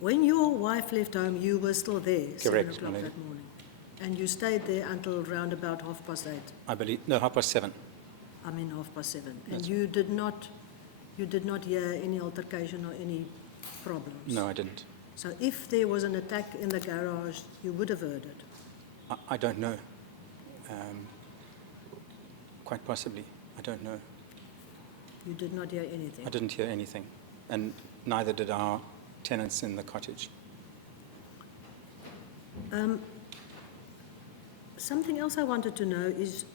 When your wife left home, you were still there, Correct, 7 o'clock my lady. that morning. And you stayed there until round about 8:30. I believe, no, 7:30. I mean 7:30. And That's you did not hear any altercation or any problems? No, I didn't. So if there was an attack in the garage, you would have heard it? I don't know. Quite possibly. I don't know. You did not hear anything? I didn't hear anything. And neither did our tenants in the cottage. Something else I wanted to know is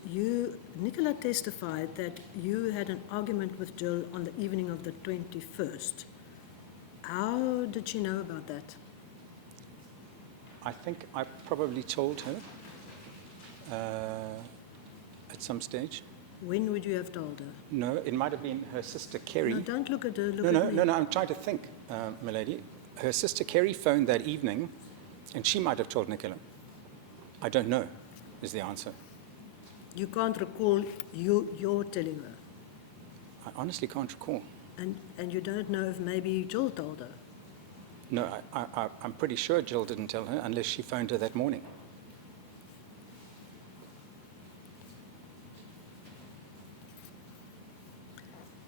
Nicola testified that you had an argument with Jill on the evening of the 21st. How did she know about that? I think I probably told her at some stage. When would you have told her? No, it might have been her sister Kerry. No, don't look at her, look No, at me. no, I'm trying to think, my lady. Her sister Kerry phoned that evening, and she might have told Nicola. I don't know, is the answer. You can't recall you're telling her? I honestly can't recall. And you don't know if maybe Jill told her? No, I'm pretty sure Jill didn't tell her unless she phoned her that morning.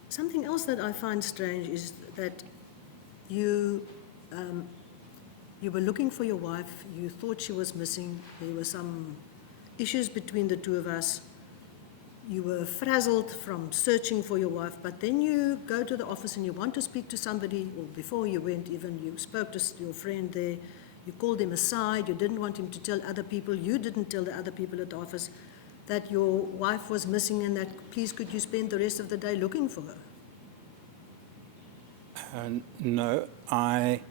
Something else that I find strange is that you were looking for your wife, you thought she was missing, there were some issues between the two of us, you were frazzled from searching for your wife, but then you go to the office and you want to speak to somebody, or before you went even, you spoke to your friend there, you called him aside, you didn't want him to tell other people, you didn't tell the other people at the office that your wife was missing and that please could you spend the rest of the day looking for her? No, I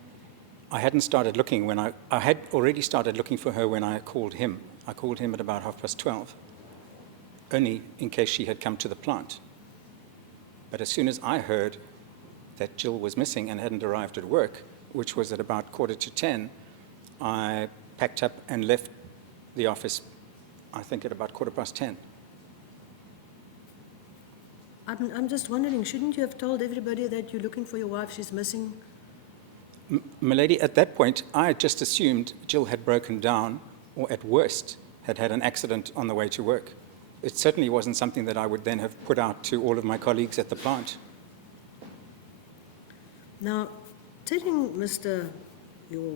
hadn't started looking when I had already started looking for her when I called him. I called him at about 12:30, only in case she had come to the plant. But as soon as I heard that Jill was missing and hadn't arrived at work, which was at about 9:45, I packed up and left the office, I think at about 10:15. I'm just wondering, shouldn't you have told everybody that you're looking for your wife, she's missing? Milady, at that point, I had just assumed Jill had broken down, or at worst, had had an accident on the way to work. It certainly wasn't something that I would then have put out to all of my colleagues at the plant. Now, telling Mr. your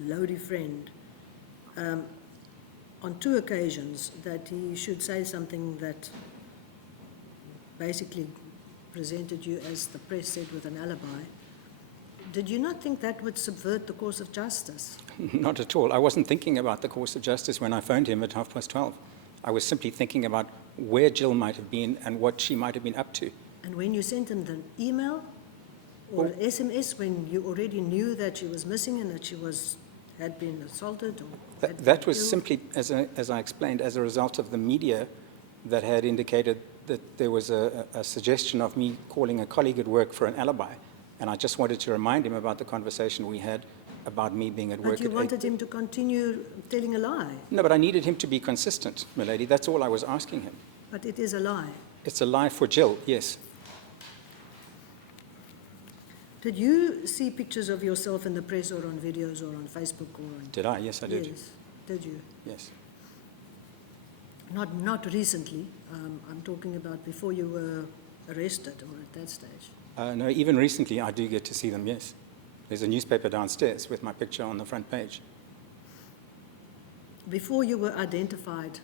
Lodi friend on 2 occasions that he should say something that basically presented you, as the press said, with an alibi, did you not think that would subvert the course of justice? Not at all. I wasn't thinking about the course of justice when I phoned him at 12:30. I was simply thinking about where Jill might have been and what she might have been up to. And when you sent him the email or an SMS when you already knew that she was missing and that she had been assaulted? Or That was simply, as I explained, as a result of the media that had indicated that there was a suggestion of me calling a colleague at work for an alibi. And I just wanted to remind him about the conversation we had about me being at work. But you wanted him to continue telling a lie. No, but I needed him to be consistent, milady. That's all I was asking him. But it is a lie. It's a lie for Jill, yes. Did you see pictures of yourself in the press or on videos or on Facebook or on... Did I? Yes, I did. Yes. Did you? Yes. Not recently. I'm talking about before you were arrested or at that stage. No, even recently I do get to see them, yes. There's a newspaper downstairs with my picture on the front page. Before you were identified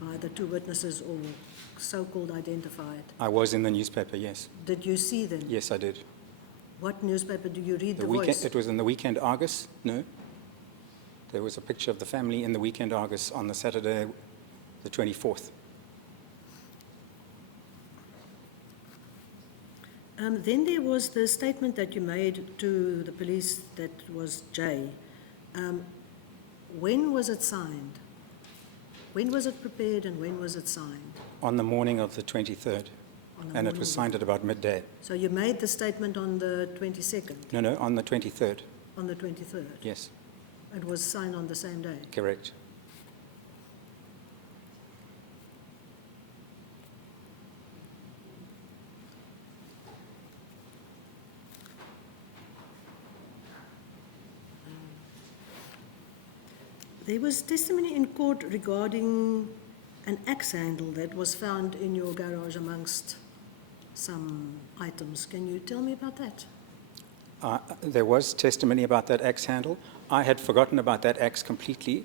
by the 2 witnesses, or so-called identified, I was in the newspaper, yes. did you see them? Yes, I did. What newspaper do you read? The Weekend, Voice? it was in the Weekend Argus, no. There was a picture of the family in the Weekend Argus on the Saturday, the 24th. Then there was the statement that you made to the police that was Jay. When was it signed? When was it prepared and when was it signed? On the morning of the 23rd, and it was signed at about midday. So you made the statement on the 22nd? No, on the 23rd. On the 23rd? Yes. It was signed on the same day? Correct. There was testimony in court regarding an axe handle that was found in your garage amongst some items. Can you tell me about that? There was testimony about that axe handle. I had forgotten about that axe completely.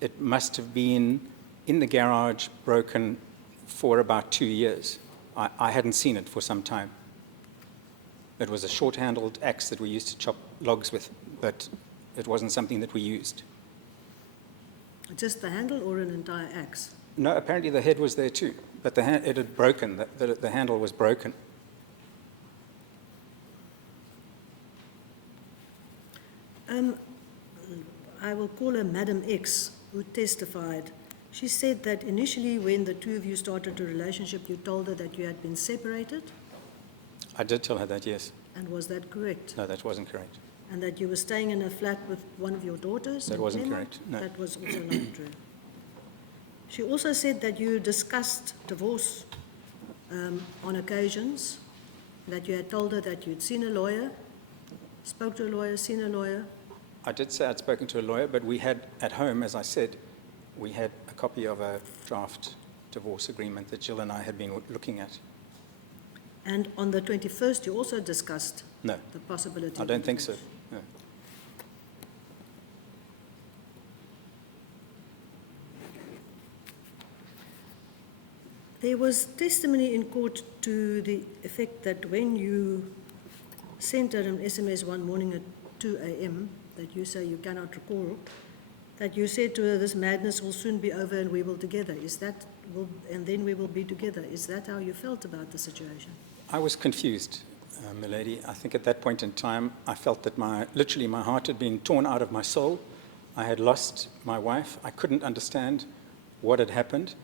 It must have been in the garage, broken for about 2 years. I hadn't seen it for some time. It was a short-handled axe that we used to chop logs with, but it wasn't something that we used. Just the handle or an entire axe? No, apparently the head was there too, but it had broken. The handle was broken. I will call her Madam X, who testified. She said that initially when the two of you started a relationship, you told her that you had been separated. I did tell her that, yes. And was that correct? No, that wasn't correct. And that you were staying in a flat with one of your daughters? That wasn't correct, no. That was also not true. She also said that you discussed divorce on occasions, that you had told her that you'd seen a lawyer, spoke to a lawyer, seen a lawyer. I did say I'd spoken to a lawyer, but we had at home, as I said, we had a copy of a draft divorce agreement that Jill and I had been looking at. And on the 21st, you also discussed No, the possibility I don't think so. divorce. No. There was testimony in court to the effect that when you sent her an SMS one morning at 2 a.m., that you say you cannot recall, that you said to her, this madness will soon be over and we will together. And then we will be together. Is that how you felt about the situation? I was confused, milady. I think at that point in time, I felt that literally my heart had been torn out of my soul. I had lost my wife. I couldn't understand what had happened.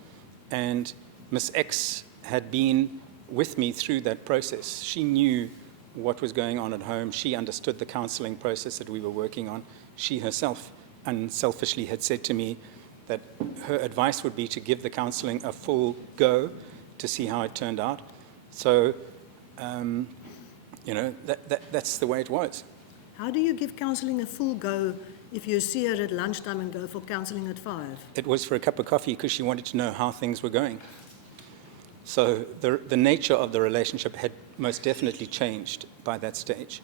And Miss X had been with me through that process. She knew what was going on at home. She understood the counseling process that we were working on. She herself unselfishly had said to me that her advice would be to give the counseling a full go to see how it turned out. So, that's the way it was. How do you give counseling a full go if you see her at lunchtime and go for counseling at 5? It was for a cup of coffee because she wanted to know how things were going. So the nature of the relationship had most definitely changed by that stage.